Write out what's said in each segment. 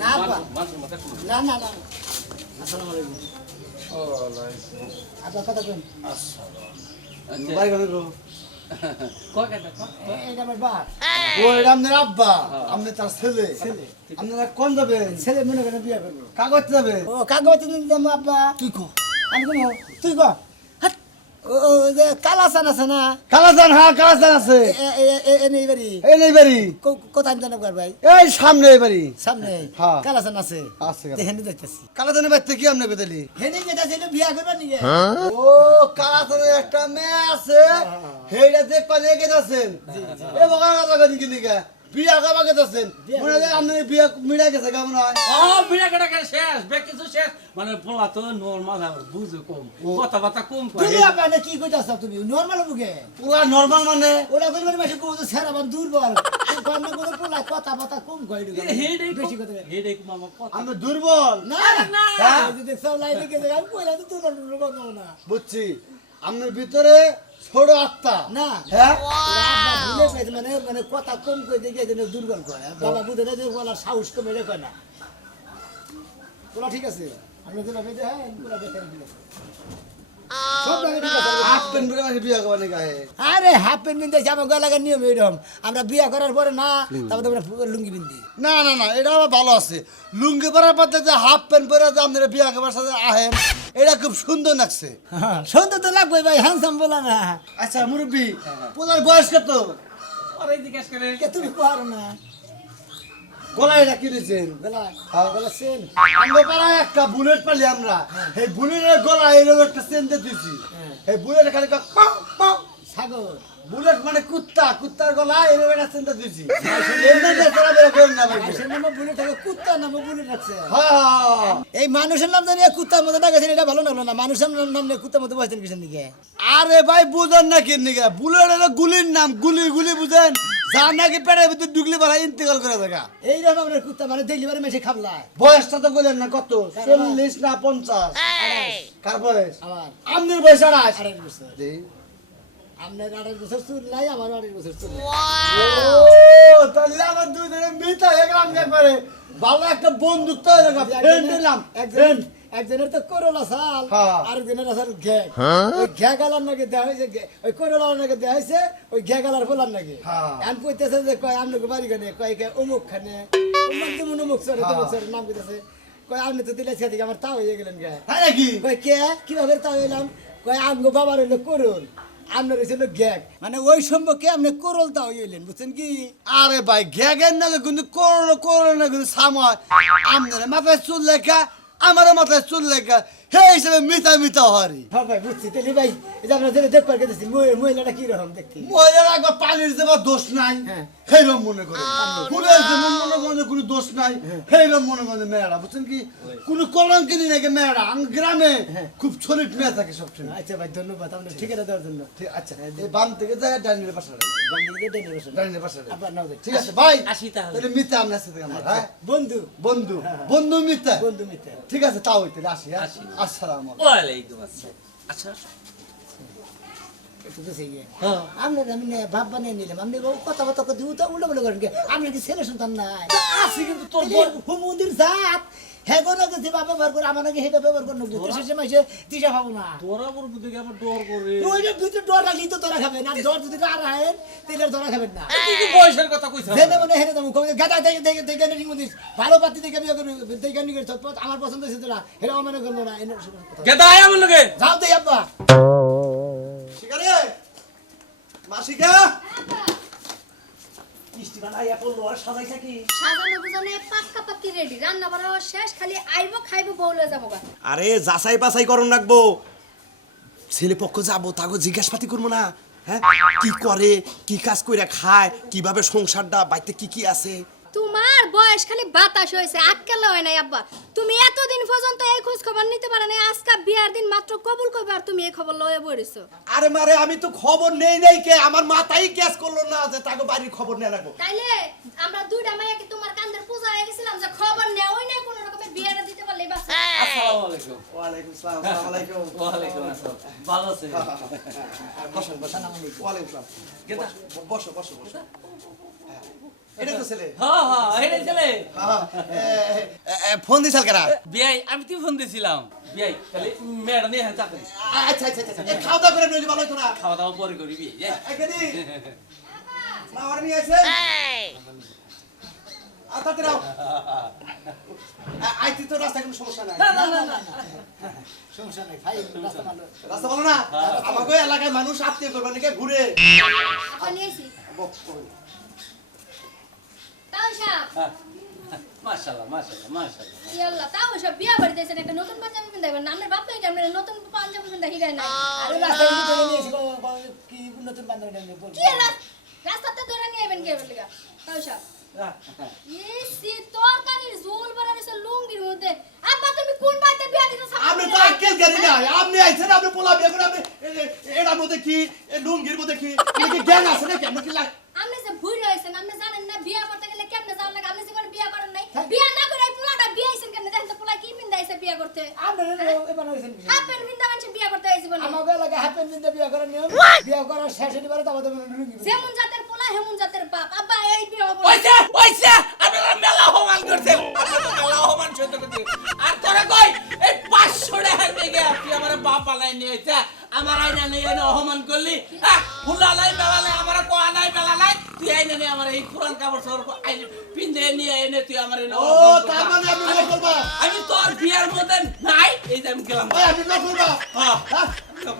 না, না না আসসালামু আলাইকুম আপনার কথা কোন ভাই কেন গো? এটা আমার বাপ। ও এটা আপনার আব্বা। আপনি তার ছেলে। ছেলে। আপনারা কোন যাবেন ছেলে মনে করে বিয়ে করব। কাগজ যাবে। ও কাগজ তুই কো। আমি তুই ক। কালাসান আছে না? কালাজান হ্যাঁ কালাজান আছে। বাড়ি। এই নেই বাড়ি। কো- কোথায় জানো কার ভাই? এই সামনে এই বাড়ি। সামনে? হ্যাঁ। কালাসান আছে। আছে হেনে দেখতেছি। কালাজানের বাড়িতে কি আপনি বেদালি। হেনে বিয়া করবার নিগে। ও কালাজানের একটা মেয়ে আছে। হেইটা দেখ পানি গেছেন এ বকা কথা কই বিয়া গেছেন? মনে হয় আপনি বিয়া গেছে হয়? ও শেষ কিছু শেষ। মানে পোলা তো নর্মাল আর বুঝো কম। কথা কম কয়। তুমি আপনি কি কইতাছ তুমি? নরমাল বুকে? পুরা নরমাল মানে? ওরা মাসে তো সেরা বান দুর্বল। না পোলা কথা কথা কম কই দিও হেডেক বেশি কথা হেডেক মামা কথা। আমি দুর্বল? না না। হ্যাঁ? যদি লাইনে গেছে আমি কইলা তো দুর্বল দুর্বল না। বুঝছি। আপনার ভিতরে ছোট আত্মা। না। হ্যাঁ? মানে মানে কথা কম করে দিয়ে গেছে দুর্বল কয় বাবা বুঝে না যে বলার সাহস কমে রেখে না। বলা ঠিক আছে? আপনি হ্যাঁ পোলা দেখেন পরে মানে বিয়া করবা। নাকি গায়ে আরে হাফ প্যান্ট পিনতে আমার গলা লাগার নিয়ম এরকম। আমরা বিয়া করার পরে না তারপরে আমরা লুঙ্গি পিন্দি না না না এটা আবার ভালো আছে। লুঙ্গি পরার পর যে হাফ প্যান্ট পরে যে আপনারা বিয়া করবার সাথে আহেন এটা খুব সুন্দর লাগছে। সুন্দর তো লাগবে ভাই হ্যান্ডসাম বলা না। আচ্ছা মুরব্বী পোলার বয়স কত? তুমি পারো না? গলা এটা কিনেছেন সেন আমরা পাড়ায় একটা বুলেট পালি আমরা। এই বুলেটের গলা এরকম একটা চেন দিয়ে দিয়েছি। এই বুলেট খালি পাও, বুলেট মানে কুত্তা। কুত্তার গলা এরকম একটা চেন দিয়ে দিয়েছি। না বুলেট বুলেট রাখছে হ্যাঁ এই মানুষের নাম জানিয়ে কুত্তার মধ্যে ডাকেছেন এটা ভালো লাগল না। মানুষের নাম নাম নিয়ে কুত্তার মধ্যে বসেছেন কিসের দিকে? আরে ভাই বুঝেন না কি নিকে বুলেটের গুলির নাম গুলি গুলি বুঝেন। যার নাকি পেটের ভিতরে ডুগলি বাড়া ইন্তেকাল করে দেখা। এইরকম আপনার কুত্তা মানে দেখলি বারে মেশে খাবলায়। বয়সটা তো বলেন না কত? চল্লিশ না পঞ্চাশ? কার বয়স আমার আপনার বয়স আড়াই আড়াই বছর। আপনার আড়াই বছর চুল নাই আমার আড়াই বছর চুল ও তাহলে আমার দুই দিনে মিতা একরাম একবারে। ভালো একটা বন্ধুত্ব হয়ে গেল। ফ্রেন্ড দিলাম ফ্রেন্ড একজনের তো করলা সাল হ্যাঁ। আরেকজনের ঘ্যাক ওই আলার নাকি দেওয়া হয়েছে ওই করলা নাকি দেওয়া হয়েছে ওই ঘ্যাক আলার ফলার নাকি? হ্যাঁ। আমি কইতেছে যে কয় আপনাকে বাড়ি খানে কয় কে অমুক খানে। অমুক তেমন অমুক সরে তমুক সরে নাম কইতেছে। কয় আপনি তো দিলে সেদিকে আমার তাও হয়ে গেলেন গে। তাই কয় কে? কীভাবে তাও হইলাম? কয় আমগো বাবার হইল করল আপনার হয়েছিল মানে ওই সম্পর্কে আপনি করল তাও হইলেন বুঝছেন কি? আরে ভাই ঘ্যাগের নাকি কিন্তু করোনা করোনা না কিন্তু সাময় আপনার মাথায় চুল লেখা আমারও মাথায় চুল লেখা হে হিসেবে মিতা মিতা হরি হ্যাঁ ভাই বুঝছি। তাহলে ভাই এই যে আপনার যেটা দেখবার গেছি মহিলাটা দেখতে? একবার পানির দোষ নাই হ্যাঁ। সেইরকম মনে করে। যেমন মনে করে কোনো দোষ নাই সেইরকম মনে করে মেয়েরা বুঝছেন কি? কোনো কলঙ্কিনী নাকি মেয়েরা? আম গ্রামে খুব ছলিট মেয়ে থাকে সবসময়। আচ্ছা ভাই ধন্যবাদ। আপনার ঠিকানা দেওয়ার জন্য। ঠিক আচ্ছা। এই বাম থেকে যায় ডাইনের পাশে। ডাইনের। আপনার নাও। ঠিক আছে ভাই। আসি তাহলে। তাহলে মিতা সাথে আমার হ্যাঁ? বন্ধু। বন্ধু। বন্ধু মিতা বন্ধু মিত্র ঠিক আছে তাও হইতে আসি হ্যাঁ? আসি। আসসালামু আলাইকুম। আসসালাম। আচ্ছা একটু তো সেই ইয়ে। হ্যাঁ আপনার আমি নে ভাব বানিয়ে নিলাম আপনি বউ কথা কথা কথা দিও তো উল্টো বলে করেন কি? আপনার কি ছেলে সন্তান নাই? আসি কিন্তু তোর তাহলে হুমুন্দির জাত। হ্যাঁ কোনো যদি বাবা ব্যবহার করে আমার নাকি হেটা ব্যবহার করে নেব তো শেষে মাসে দিশা পাবো না। তোরা বড় বুদ্ধি আমার ডর করে? ওইটার ভিতরে ডর রাখলি তো তোরা খাবেন আর ডর যদি না রাখেন তাহলে আর খাবেন না। তুই বয়সের কথা কইছ জেনে মনে হেরে দেবো কবে গাদা দেখে দেখে দেখে নিয়ে মধ্যে ভালো পাতি দেখে বিয়ে করবি দেখে নিয়ে করছ আমার পছন্দ হয়েছে তোরা। হেরা মনে করব না। এনে কথা। গেদা আয় আমার লগে। যাও তো আব্বা। মাসিকা মিষ্টি বানাইয়া পড়ল আর সাজাই থাকি সাজানো গুজানো পাক্কা পাক্কি রেডি রান্না বাড়া শেষ খালি আইবো খাইবো বউলে যাব গা। আরে যাচাই বাছাই করুন রাখব ছেলে পক্ষ যাব তাকে জিজ্ঞাসাপাতি করব না। হ্যাঁ? কি করে কি কাজ কইরা খায় কীভাবে সংসারটা বাড়িতে কি কি আছে? তোমার বয়স খালি বাতাস হয়েছে আটকালে হয় নাই আব্বা। তুমি এতদিন পর্যন্ত এই খোঁজ খবর নিতে পারো না আজকা বিয়ার দিন মাত্র কবুল করবে আর তুমি এই খবর লয়ে পড়েছো। আরে মারে আমি তো খবর নেই নেই কে আমার মাথাই ক্যাশ করল না যে তাকে বাড়ির খবর নিয়ে রাখব তাইলে আমরা দুইটা মাইয়া কি তোমার কান্দের পূজা হয়ে গেছিলাম যে খবর নেওই নাই কোনো রকমের বিয়াটা দিতে পারলে বাস আসসালামু আলাইকুম। ওয়ালাইকুম সালাম আসসালামু আলাইকুম। ওয়ালাইকুম আসসালাম। ভালো আছে বসেন বসেন। ওয়ালাইকুম সালাম। গেদা। বসো বসো বসো। এটা তো ছেলে। হ্যাঁ হ্যাঁ ছেলে। হ্যাঁ, ফোন দিছাল কেরা বিয়াই আমি তুই ফোন দিছিলাম। বিয়াই তাহলে নিয়ে হ্যাঁ চাকরি। আচ্ছা আচ্ছা আচ্ছা খাওয়া দাওয়া করে নইলে ভালো হতো না। খাওয়া দাওয়া পরে করি বিয়ে এখানে মা নিয়ে আসে। আতাতে রাও আইতি তো রাস্তায় কোনো সমস্যা নাই। না না না না। সমস্যা নাই ভাই রাস্তা ভালো। রাস্তা ভালো না? আমাকে এলাকায় মানুষ আত্মীয় করবার নাকি? ঘুরে। বক, হ্যাঁ। মাশাআল্লাহ মাশাআল্লাহ মাশাআল্লাহ। ইয়াল্লা তাও সব বিয়া বাড়িতে এসে একটা নতুন পাঞ্জাবি পিন্দাবেন না। আপনার বাপ নাই আপনার নতুন পাঞ্জাবি পিন্দা হিরায় না আরে রাস্তায় কিন্তু ধরে নিয়েছি গো, গো, কি নতুন বান্ধবী টান্ধবী বলব। কি রাস্তাতে ধরে নিয়ে আইবেন কে বলিগা তাও সাপ ইসি তরকারির ঝোল বানাইছে লুঙ্গির মধ্যে। আব্বা তুমি কোন বাড়িতে বিয়া দিতে আপনি তো আক্কেল জ্ঞানী না। আপনি আইছেন আপনি পোলা বিয়ে করে আপনি এ- এ- এটার মধ্যে কি? লুঙ্গির মধ্যে কি? কি জ্ঞান আছে নাকি? আপনি কি লাগ- আপনি যে ভুল হয়েছেন আপনি জানেন না বিয়া করতে গেলে কেমনে যাওয়ার লাগে আপনি জীবনে বিয়া করেন নাই বিয়া না করে এই পোলাটা বিয়া আইছেন কেমনে দেখেন তো পোলা কি পিন্দাইছে বিয়া করতে আপনারা এবার হয়েছেন কি? হাফ প্যান্ট পিন্দা মানুষ বিয়া করতে আইছে বলে। পিনতে করার নিয়ম। বিয়ে করার শেষ হতে পারে তারপর তো লুঙ্গি যেমন জাতের পোলা হেমন জাতের বাপ। আব্বা এই বিয়া হব ওইছে ওইছে আপনারা মেলা অপমান করছেন। আপনারা মেলা অপমান সহ্য করছেন আর তোরা কই এই 500 টাকা থেকে তুই আমার বাপ আলাই নিয়েছে। আমার আইনা নিয়ে এনে অপমান করলি হ্যাঁ? ফুলা লাই মেলা লাই আমার কোয়া নাই মেলা নাই তুই আইনা নিয়ে আমার এই পুরান কাপড় সর আইনে পিন্দে নিয়ে এনে তুই আমার এনে ও তার মানে এই আমি আপনি নকল বা হ্যাঁ। হ্যাঁ?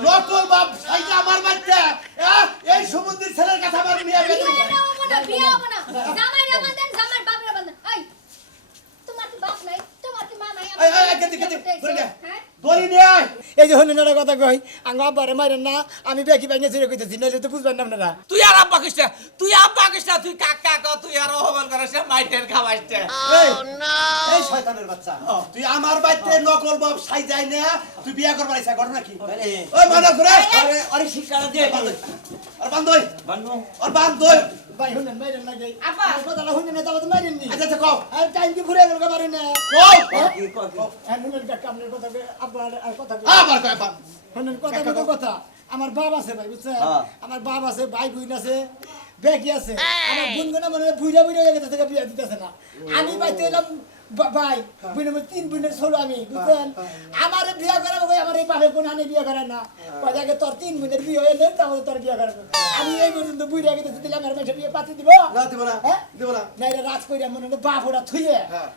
নকল বাপ সাইজা আমার বাচ্চা হ্যাঁ? এই সমুদ্রের ছেলের কাছে আমার মেয়ে বেঁধে বিয়া না বিয়া হব না। জামাই রে বান্ধেন জামাই বাপ রে বান্ধেন এই তোমার কি বাপ নাই? তোমার কি মা নাই? এই, এই, এই, কেটে, কেটে, নিয়ে আয়। এই যে হলেন একটা কথা কই আঙ্গ আব্বারে মারেন না আমি বেকি ব্যাঙ্গে ছেড়ে কইতেছি নইলে তো বুঝবেন না আপনারা। তুই আর আব্বা কৃষ্ণ তুই আব্বা কৃষ্ণ তুই কাকা ক তুই আর অপমান করিস না, মাইটের খাওয়াইস না। এই, শয়তানের বাচ্চা। তুই আমার বাড়িতে নকল বাপ সাইজাই না তুই বিয়া করবার ইচ্ছা ঘটনা কি ওই মানা করে আরে শিক্ষাটা দিয়ে আর বান্ধই আর বান্ধই ভাই না নি। আচ্ছা আচ্ছা কও। আর টাইম কি ঘুরে গেল না? কও। আর কথা আবার কয় কথা কথা। আমার বাপ আছে ভাই বুঝছেন? হ্যাঁ। আমার বাপ আছে ভাই বুইন আছে বেকি আছে। আমার বোন গোনা মানে ভুইরা গেছে থেকে বিয়া দিতেছে না। আমি বাইতে এলাম ভাই বোনের মধ্যে তিন বোনের ছোট আমি বুঝলেন আমার বিয়া করাবো আমার এই বাপে কোন আমি বিয়া করে না। আগে তোর তিন বোনের বিয়ে হয়ে নেন তাহলে তোর বিয়া করাবো আমি এই পর্যন্ত বুইরা গেছে দিলাম আমার মেয়েটা বিয়ে পাতি দিব? না দিব না হ্যাঁ? দিব না। না রাজ কইরা মনে বাপ ওরা থুয়ে হ্যাঁ।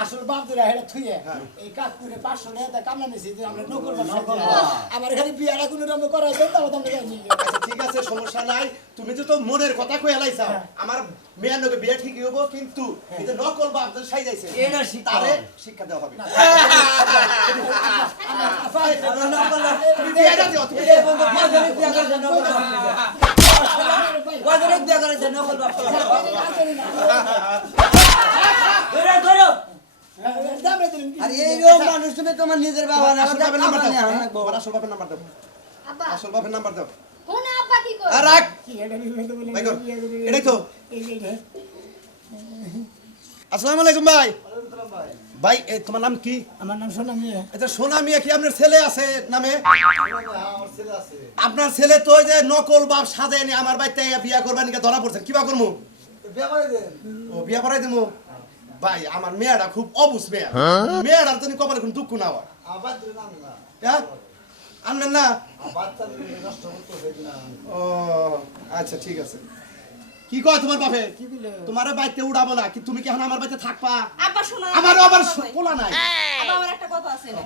আসল বাপ দুরা হেটা থুইয়ে এই কাজ করে পাঁচশো টাকা কামনা নিছি যে আমরা বাপ আমার এখানে বিয়ারা কোনো রকম আমরা যাই নিয়ে আচ্ছা ঠিক আছে সমস্যা নাই তুমি তো মনের কথা কই এলাইছা আমার মেয়ের লোকে বিয়ে ঠিকই হব কিন্তু যে নকল বাপ যে সাইজাইছে এটা শিক্ষা তারে। শিক্ষা দেওয়া হবে করে নকল বাপ কয়জনে বিয়া করে দেন নকল বাপ ধরো ধরো আরে এই রকম মানুষ তুমি তোমার নিজের বাবা না আসল বাপের নাম্বার দাও। আমার আমার আসল বাপের নাম্বার দাও। আব্বা। আসল বাপের নাম্বার দাও। কোন আব্বা কি কর আর রাখ। ভাই কর। এটাই তো। আসসালামু আলাইকুম ভাই। ভাই। তোমার নাম কি? আমার নাম সোনা মিয়া। এটা সোনা মিয়া কি? আপনার ছেলে আছে নামে? আপনার ছেলে তো যে নকল বাপ সাজায় নি আমার বাড়িতে বিয়া করবার নিকে ধরা পড়ছেন কিবা করব ও বিয়া করাই দেবো ভাই আমার মেয়েটা খুব অবুজ মেয়ে। মেয়েটার জন্য কপালে কোন দুঃখ না হয় হ্যাঁ? আনবেন না? ও আচ্ছা ঠিক আছে। কি কয় তোমার বাপে? তোমার বাড়িতে উড়াবো না কি তুমি কি এখন আমার বাড়িতে থাকবা? আমার আবার পোলা নাই। আমার একটা কথা আছে না?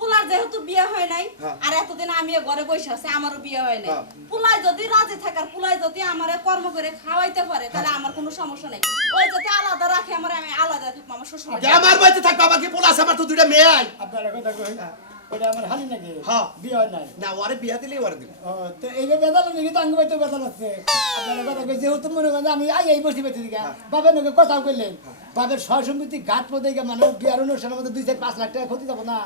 পোলার যেহেতু বিয়ে হয় নাই হ্যাঁ। আর এতদিন আমি ঘরে বসে আছি আমারও বিয়ে হয় নাই। পুলাই যদি রাজি থাকার পুলাই যদি আমার কর্ম করে খাওয়াইতে পারে তাহলে আমার কোনো সমস্যা নাই। ওই যদি আলাদা রাখে আমার আমি আলাদা থাকব আমার শ্বশুর আমার বাড়িতে থাকব আমার কি পোলা আছে? আমার তো দুইটা মেয়ে আই। আপনার কথা কই। ওটা আমার হানি নাকি? হ্যাঁ। বিয়ে হয় নাই? না ওরে বিয়া দিলেই ওরে দিল তো এই যে বেদাল নাকি তো বেদাল আছে। আপনার কথা মনে করেন আমি আই এই বসে বেঁচে দিকে। বাবার নাকি কথা কইলেন। বাবার সহসম্মতি ঘাট পদে গিয়ে মানে বিয়ার অনুষ্ঠানের মধ্যে দুই চার পাঁচ লাখ টাকা ক্ষতি যাব না।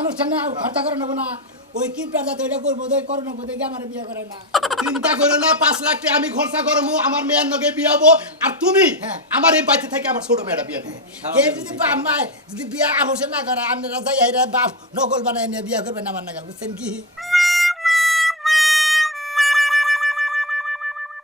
অনুষ্ঠানে খরচা করে নেব না। ওই কি প্রাজাতে এটা করব তো করোনা বোধে আমার বিয়ে করে না? চিন্তা করো না পাঁচ লাখ টাকা আমি খরচা করব আমার মেয়ের নগে বিয়ে হব। আর তুমি হ্যাঁ। আমার এই বাড়িতে থেকে আমার ছোট মেয়েটা বিয়ে দেবে। কে যদি মায় যদি বিয়া আবশ্যক না করে আপনারা যাই বাপ নকল বানাই নিয়ে বিয়া করবেন আমার নাগাল বুঝছেন কি?